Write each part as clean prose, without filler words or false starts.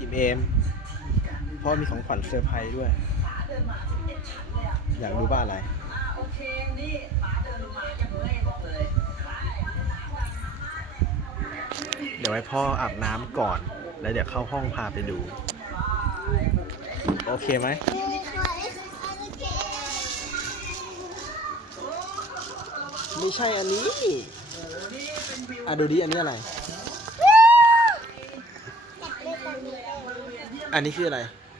อิมเอมพ่อมีของขวัญเซอร์ไพรส์ด้วย อยากรู้ว่าอะไร เดี๋ยวให้พ่ออาบน้ำก่อน แล้วเดี๋ยวเข้าห้องพาไปดู โอเคไหม ไม่ใช่อันนี้ดูดิอันนี้อะไร อันนี้คืออะไร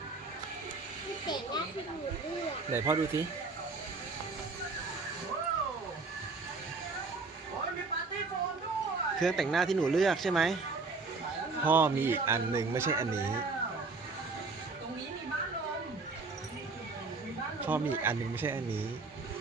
ไหนพ่อดูสิเครื่องแต่งหน้าที่หนูเลือกใช่ไหม พ่อมีอีกอันหนึ่งไม่ใช่อันนี้ พ่อมีอีกอันหนึ่งไม่ใช่อันนี้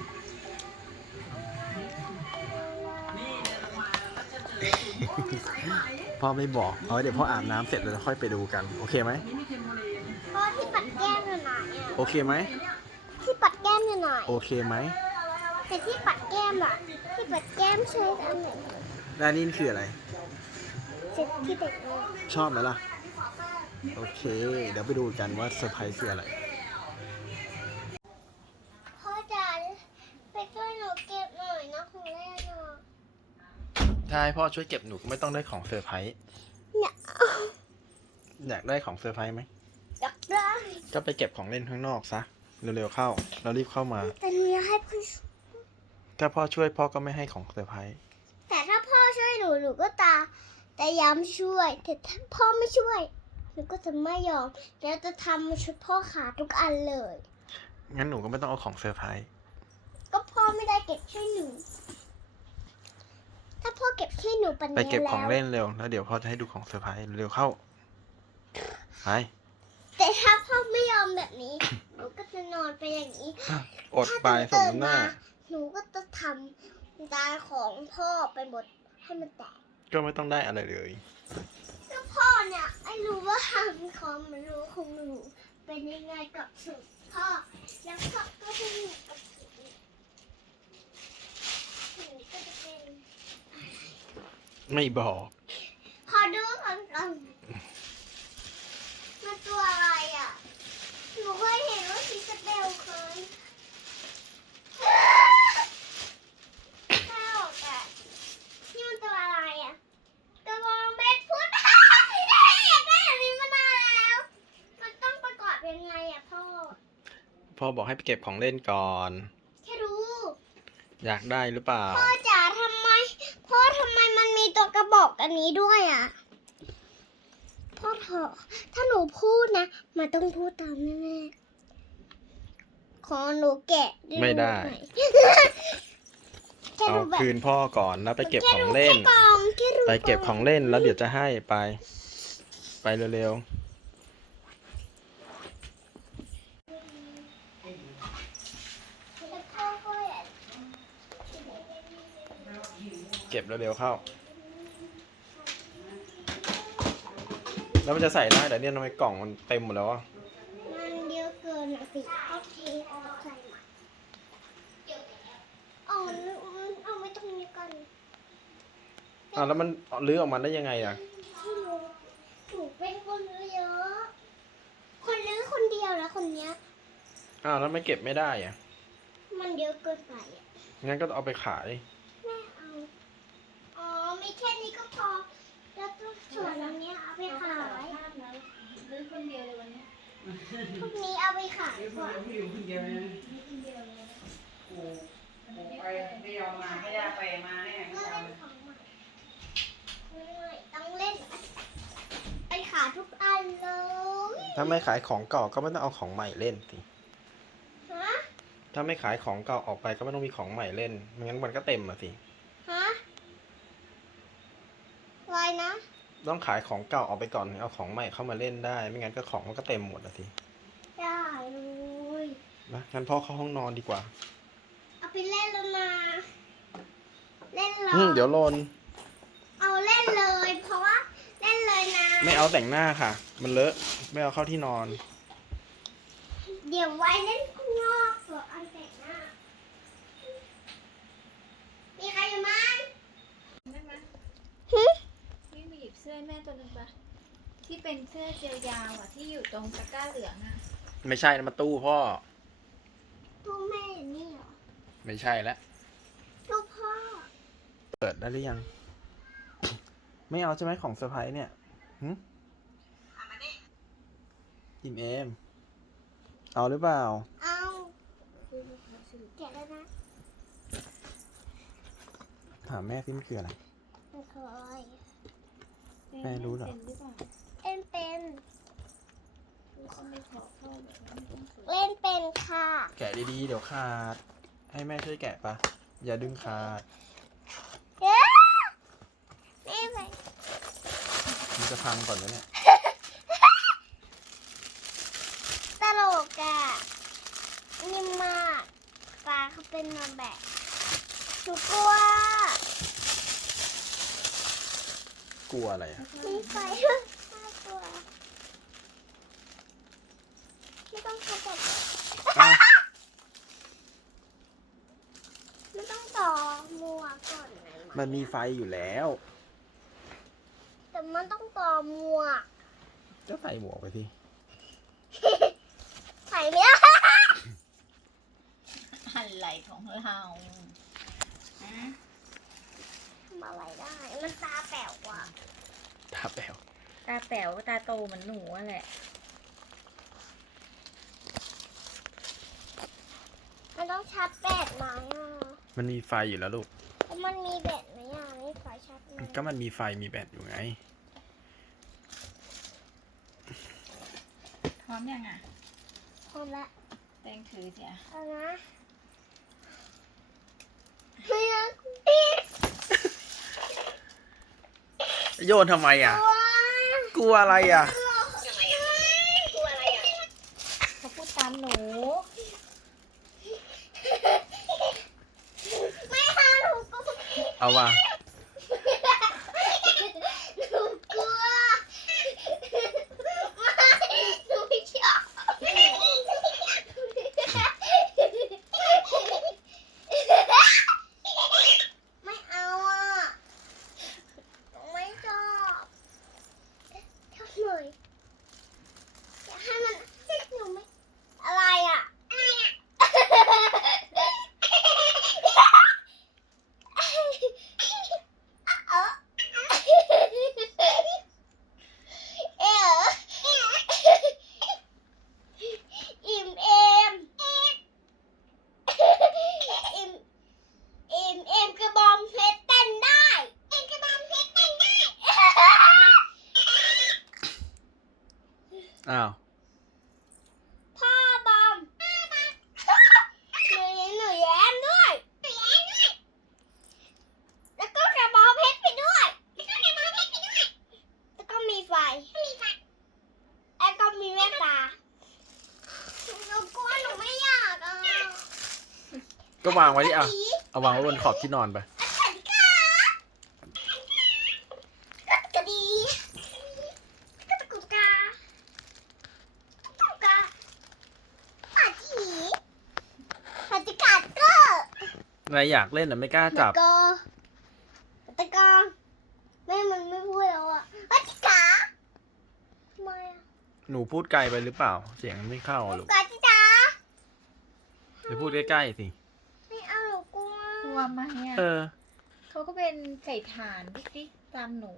พ่อไม่บอกเดี๋ยวพ่ออาบน้ำเสร็จแล้วค่อยไปดูกัน โอเคไหมพ่อที่ปัดแก้มอยู่ไหนอ่ะโอเคไหมที่ปัดแก้มอยู่ไหนโอเคไหมแต่ที่ปัดแก้มอ่ะที่ปัดแก้มใช้อันไหนแล้วนี่คืออะไรเซ็ตที่เด็กเลยชอบไหมล่ะ โอเค เดี๋ยวไปดูกันว่าเซอร์ไพรส์คืออะไรพ่อจ๋าไปช่วยหนูเก็บหน่อยนะของเล่นอ่ะถ้าให้พ่อช่วยเก็บหนูก็ไม่ต้องได้ของเซอร์ไพรส์เนี่ยอยากได้ของเซอร์ไพรส์ไหมอยากได้ก็ไปเก็บของเล่นข้างนอกซะ เร็วๆเข้า เรารีบเข้ามาแต่หนูอยากให้พ่อถ้าพ่อช่วยพ่อก็ไม่ให้ของเซอร์ไพรส์แต่ถ้าพ่อช่วยหนูหนูก็แต่ย้ำช่วยแต่ถ้าพ่อไม่ช่วยหนูก็จะไม่ยอมแล้วจะทำชุดพ่อขาดทุกอันเลยงั้นหนูก็ไม่ต้องเอาของเซอร์ไพรส์ก็พ่อไม่ได้เก็บให้หนู ถ้าพ่อเก็บให้หนูปันไปนี้เก็บของแล้วเล่นเร็ว แล้วเดี๋ยวพ่อจะให้ดูของเซอร์ไพรส์เร็วเข้า ไปแต่ถ้าพ่อไม่ยอมแบบนี้ หนูก็จะนอนไปอย่างนี้อดไปสมน้ำหน้าหนูก็จะทำตาของพ่อไปหมดให้มันแตกก็ไม่ต้องได้อะไรเลยก็พ่อเนี่ยไอ้รู้ว่าทำของมันรู้ของหนูเป็นยังไงกับสุดพ่อแล้วพ่อก็จะอยู่กับหนูก็จะเป็นไม่บอกขอดูก่อนมันตัวอะไรอ่ะ หนูเคยเห็นว่าชิสเบลเคยไม่ออกอ่ะนี่มันตัวอะไรอ่ะกระบองเพชรพุทธอยากได้อันนี้มานานแล้ว มันต้องประกอบยังไงอ่ะพ่อพ่อบอกให้ไปเก็บของเล่นก่อนแค่รู้อยากได้หรือเปล่าพ่อจ๋าทำไมมันมีตัวกระบอกอันนี้ด้วยอ่ะ พ่อเถอะถ้าหนูพูดนะ มันต้องพูดตามแน่ๆขอหนูแกะไม่ได้หน่อยเอาคืนพ่อก่อนแล้วไปเก็บของเล่นแค่รู้ไปเก็บของเล่นแล้วเดี๋ยวจะให้ไป ไปเร็วๆ เก็บเร็วๆเข้า แล้วมันจะใส่ได้แต่เนี่ยทำไมกล่องมันเต็มหมดแล้วอ่ะมันเยอะเกินอ่ะสิโอเคเอาใส่มาเอาไว้ตรงนี้ก่อนแล้วมันลื้อออกมาได้ยังไงอ่ะที่หนูเป็นคนรื้อเยอะ คนรื้อคนเดียวนะคนเนี้ยแล้วไม่เก็บไม่ได้อ่ะมันเยอะเกินไปอ่ะงั้นก็เอาไปขายแม่เอา อ๋อ มีแค่นี้ก็พอ แล้วก็ส่วนอันเนี้ยเอาไปขายรื้อคนเดียวเลยวันนี้พวกนี้เอาไปขายก่อนอยู่คนเดียวเลยปู่ไปไม่ยอมมาไม่ได้ไปมาเนี่ยก็ไม่เล่เอานของใหม่ไม่ต้องเล่น ไปขายทุกอันเลยถ้าไม่ขายของเก่าก็ไม่ต้องเอาของใหม่เล่นสิฮะถ้าไม่ขายของเก่าออกไปก็ไม่ต้องมีของใหม่เล่นไม่งั้นมันก็เต็มอ่ะสิฮะอะไรนะต้องขายของเก่าออกไปก่อนเอาของใหม่เข้ามาเล่นได้ ไม่งั้นก็ของมันก็เต็มหมดอ่ะสิได้เลยนะงั้นพ่อเข้าห้องนอนดีกว่าเอาไปเล่นแล้วนะ เล่นเลเดี๋ยวโลนเอาเล่นเลย เพราะว่าเล่นเลยนะไม่เอาแต่งหน้าค่ะ มันเลอะไม่เอาเข้าที่นอนเดี๋ยวไว้เล่นข้างนอกส่วนอันแต่งหน้า มีใครอยู่ไหมได้ไหมหึวิ่งไปหยิบเสื้อให้แม่ตัวหนึงปะที่เป็นเสื้อเจียวยาวอ่ะที่อยู่ตรงตะกร้าเหลืองอ่ะไม่ใช่นะมาตู้พ่อตู้แม่นี่เหรอไม่ใช่แล้วตู้พ่อเปิดได้หรือยัง ไม่เอาใช่ไหมของเซอร์ไพรส์เนี่ยหึยิมเอม เอาหรือเปล่าเอาแกะแล้วนะถามแม่ซิมันคืออะไรมันคืออะไรแม่รู้เหรอเป็นหรือเปล่าเล่นเป็นต้องไม่ขอพ่อแบบนั้นต้องสวยเล่นเป็นค่ะแกะดีๆ เดี๋ยวขาด ให้แม่ช่วยแกะปะ อย่าดึงขาดเอ๊ะแม่ไปมันจะพังก่อนไหมเนี่ยตลกอ่ะนิ่มมากปลาเขาเป็นมาแบบหนูกลัวกลัวอะไรอะมีไฟน่ากลัวไม่ต้องทำแบบอ้าวไม่ต้องต่อหมวกก่อนไหมมันมีไฟอยู่แล้วแต่มันต้องต่อหมวกก็ใส่หมวกไปสิใส่ไม่ได้อะไรของเราฮะทำอะไรได้ มันตาแป๋วอ่ะตาแป๋วตาแป๋วตาโตเหมือนหนูอะแหละมันต้องชาร์จแบตไหมอ่ะมันมีไฟอยู่แล้วลูกแล้วมันมีแบตไหมอ่ะมีไฟชาร์จไหมก็มันมีไฟมีแบตอยู่ไงพร้อมยังอ่ะพร้อมละแตงถือเสียเอานะไม่นะโยนทำไมอ่ะกลัวกลัวอะไรอ่ะกลัวอะไรอ่ะเขาพูดตามหนูไม่ค่ะหนูกลัวเอาว่ะหนูกลัวไม่หนูไม่ชอบไม่เอาอ่ะหนูไม่ชอบชอบเลยอยากให้มันหนูไม่อะไรอ่ะเออเอออิ่มเอมอิ่มกระบองเพชรเต้นได้กระบองเพชรเต้นได้อ้าวพ่อบอมหนูแย้มด้วย แล้วก็กระบองเพชรไปด้วย แล้วก็มีไฟ แล้วก็มีแว่นตาหนูกลัวหนูไม่อยากอ่ะก็วางไว้ดิอ่ะ เอาวางไว้บนขอบที่นอนไปกระดีกระกุกกาอาจีอาจิกาเกอร์อะไรอยากเล่นแต่ไม่กล้าจับตะกองแม่มันไม่พูดแล้วอ่ะอาจิกาทำไมอ่ะหนูพูดไกลไปหรือเปล่า เสียงไม่เข้าอะลูกกาจิกาไปพูดใกล้ๆสิไม่เอาหนูกลัวกลัวไหมอ่ะเออเขาก็เป็นไก่ถ่านดิ๊กๆตามหนู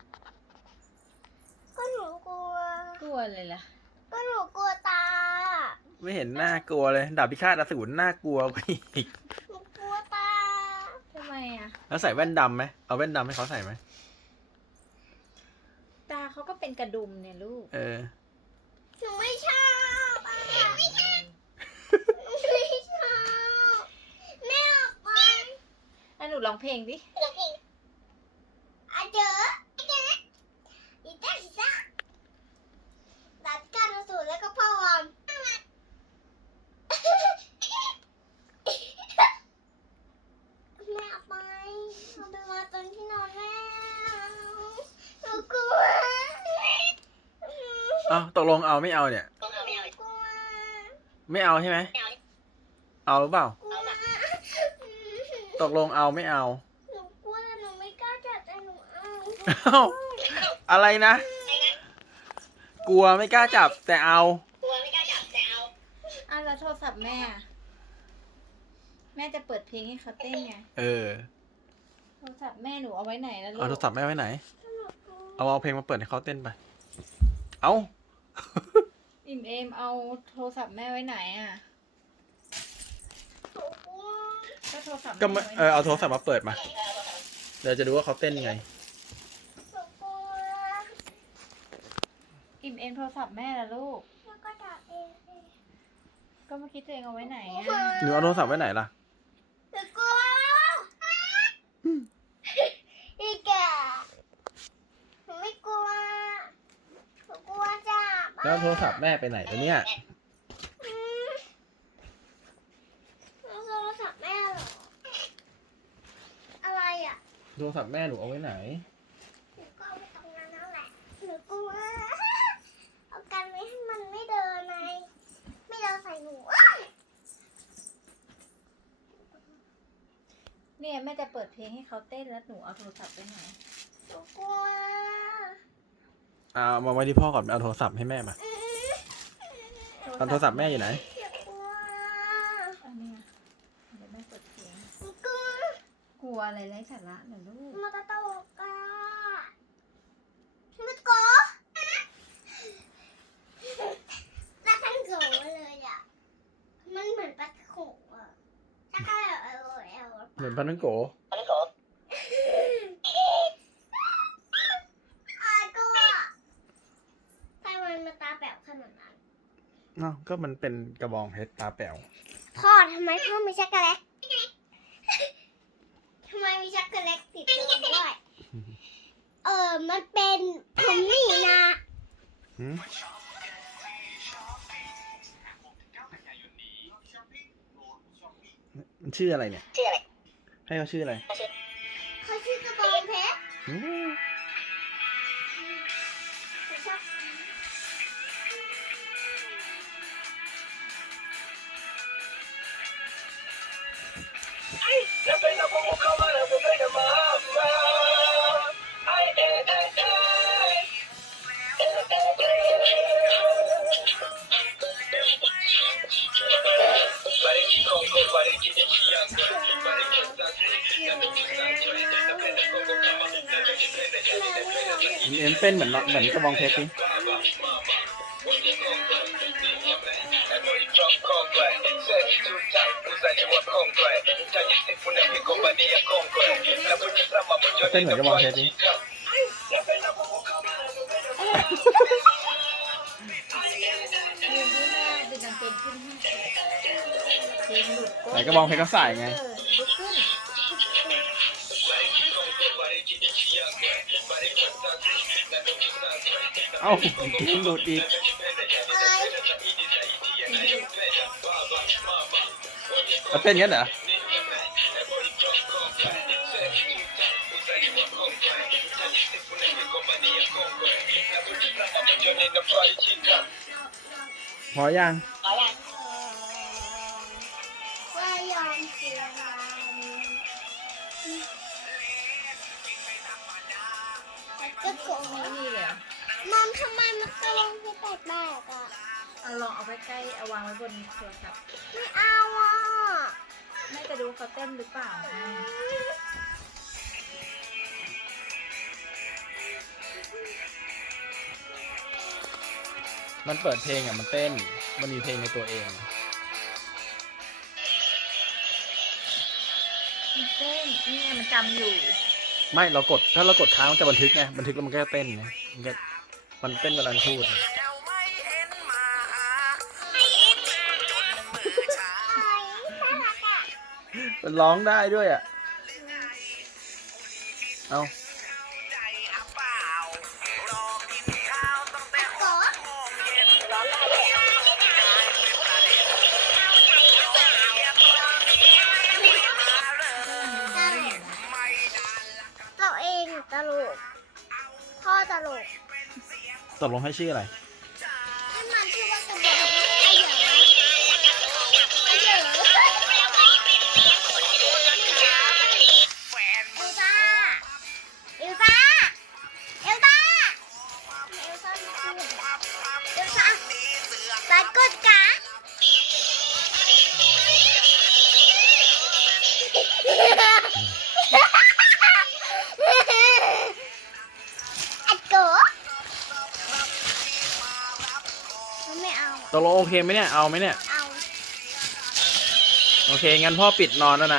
ก็หนูกลัวกลัวเลยล่ะก็หนูกลัวตาไม่เห็นน่ากลัวเลย ดาบพิฆาตอสูรน่ากลัวกว่าอีกหนูกลัวตาทำไมอ่ะแล้วใส่แว่นดำไหม เอาแว่นดำให้เขาใส่ไหมตาเขาก็เป็นกระดุมเนี่ยลูกเออหนูไม่ชอบอ่ะไม่ชอบแม่ออกไปแล้วหนูร้องเพลงดิอาเจออีตาอีตาดัดกันสูตรแล้วก็พ่อวอมแม่เอาไปเอาไปมาตอนที่นอนแม่หนูกลัวเอาตกลงเอาไม่เอาเนี่ยกลัวไม่เอาใช่ไหม เอาหรือเปล่ากลัวตกลงเอาไม่เอาหนูกลัวแต่หนูไม่กล้าจับแต่หนูเอาเอ้าอะไรนะกลัวไม่กล้าจับแต่เอาอ้าวแล้วโทรศัพท์แม่อะแม่จะเปิดเพลงให้เขาเต้นไงเออโทรศัพท์แม่หนูเอาไว้ไหนแล้วลูเอาโทรกศัพท์แม่ไว้ไหน เอาเพลงมาเปิดให้เขาเต้นไป เอาอิ่มเอมเอาโทรศัพท์แม่ไว้ไหนอ่ะหนูกลัวก็โทรศัพท์ก็แม่มาไว้ไหนเอาโทรศัพท์มาเปิดมา เดี๋ยวจะดูว่าเขาเต้นยังไงหนูกลัวอิ่มเอมโทรศัพท์แม่ละลูกแล้วก็ดับเองก็เมื่อกี้ตัวเองเอาไว้ไหนอ่ะหนูเอาโทรศัพท์ไว้ไหนล่ะหนูกลัวอีแกหนูไม่กลัวหนูกลัวจับแล้วโทรศัพท์แม่ไปไหนแล้วเนี่ยแล้วโทรศัพท์แม่เหรออะไรอ่ะโทรศัพท์แม่หนูเอาไว้ไหนหนูก็เอาไปตรงนั้นนั่นแหละหนูกลัวเอากันไว้ให้มันไม่เดินไงไม่เดินใส่หนูเนี่ยแม่จะเปิดเพลงให้เขาเต้นแล้วหนูเอาโทรศัพท์ไปไหนหนูกลัวเอามาไว้ที่พ่อก่อนเอาโทรศัพท์ให้แม่มาเอาโทรศัพท์แม่อยู่ไหนหนูกลัวอันเนี้ยเดี๋ยวแม่เปิดเพลงหนูกลัวกลัวอะไรไร้สาระเหรอลูกมาตะตกอ่ะไม่กลัวแล้วฉันกลัวเลยอ่ะมันเหมือนปลาโขงอ่ะถ้าใครเอาเหมือนพันธุ์โกอายก็ทำไมมันตาแบบขนาดนั้นอ้าวก็มันเป็นกระบองเพชรตาแป๋วพ่อทำไมพ่อมีช็อกโกแลตทำไมมีช็อกโกแลตติดตัวด้วย มันเป็นผมนี่นะหืมมันชื่ออะไรเนี่ย ให้เขาชื่ออะไรเขาชื่อกระบองเพชรอืมเขาชอบเอ็มเป็นเหมือนกระบองเพชรนี่ เต้นเหมือนกระบองเพชรนี่เพลงที่แม่ดึงกางเกงขึ้นให้เพลงหลุดก้นไหนกระบองเพชรก็ใส่ไงลุกขึ้นเอ้ากินดูดอีกอะไรมาเต้นงั้นเหรอ พอยังว่ายอมเสียก็โกงไม่มีเลยเหรอมอมทำไมมันกระลองเพชรแปลกๆอ่ะเอาลองเอาไปใกล้เอาวางไว้บนโทรศัพท์ไม่เอาอ่ะแม่จะดูเขาเต้นหรือเปล่ามันเปิดเพลงอ่ะมันเต้น มันมีเพลงในตัวเองมันเต้นนี่ไงมันจำอยู่ไม่เรากดถ้าเรากดค้างมันจะบันทึกไงบันทึกแล้วมันก็จะเต้นไงมันเต้นเวลาพูดอะไรน่ารักอ่ะมันร้องได้ด้วยอ่ะ เอาอะโกตัวเองตลกพ่อตลกตกลงให้ชื่ออะไรให้มันชื่อว่ากระบอกไอ้เหยอไอ้เหยอเอลซ่าเอลซ่าเอลซ่าเอลซ่าไม่พูดไลค์กดกาอัดโกไม่เอาตกลงโอเคไหมเนี่ย เอาไหมเนี่ยเอาโอเค งั้นพ่อปิดนอนแล้วนะ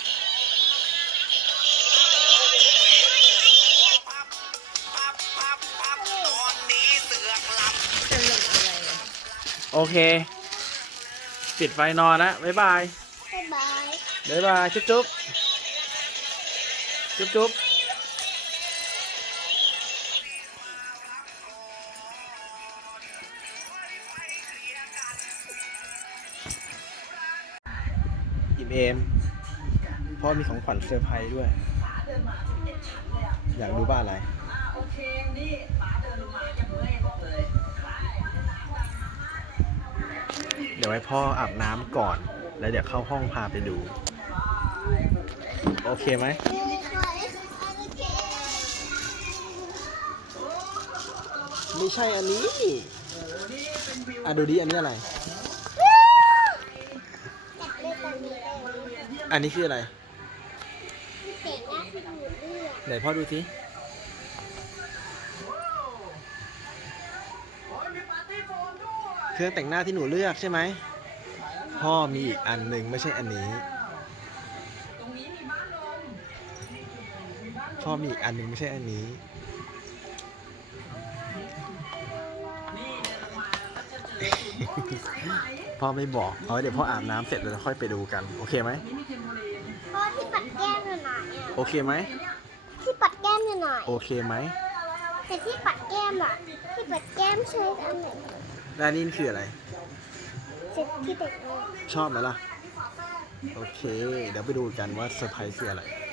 โอเค ปิดไฟนอนนะบ๊ายบายบ๊ายบายบ๊ายบาย จุ๊บจุ๊บจุ๊บจุ๊บอิ่มเอมพ่อมีของขวัญเซอร์ไพรส์ด้วย อยากรู้บ้านอะไรโอเคนี่ป๋าเดินลงมาอย่างเมื่อยบอกเลยเดี๋ยวให้พ่ออาบน้ำก่อน แล้วเดี๋ยวเข้าห้องพาไปดู โอเคไหม ไม่ใช่อันนี้อ่ะดูดิอันนี้อะไร อันนี้คืออะไร ไหนพ่อดูสิเครื่องแต่งหน้าที่หนูเลือกใช่ไหม พ่อมีอีกอันหนึ่งไม่ใช่อันนี้ พ่อมีอีกอันหนึ่งไม่ใช่อันนี้ พ่อไม่บอกเอาไว้เดี๋ยวพ่ออาบน้ำเสร็จแล้วเราค่อยไปดูกัน โอเคไหมพ่อที่ปัดแก้มอยู่ไหนอ่ะโอเคไหมที่ปัดแก้มอยู่ไหนโอเคไหมแต่ที่ปัดแก้มอ่ะ ที่ปัดแก้มใช้อันไหนแล้วนี่คืออะไรเซ็ตที่เด็กเลยชอบไหมล่ะ โอเค เดี๋ยวไปดูกันว่าเซอร์ไพรส์คืออะไร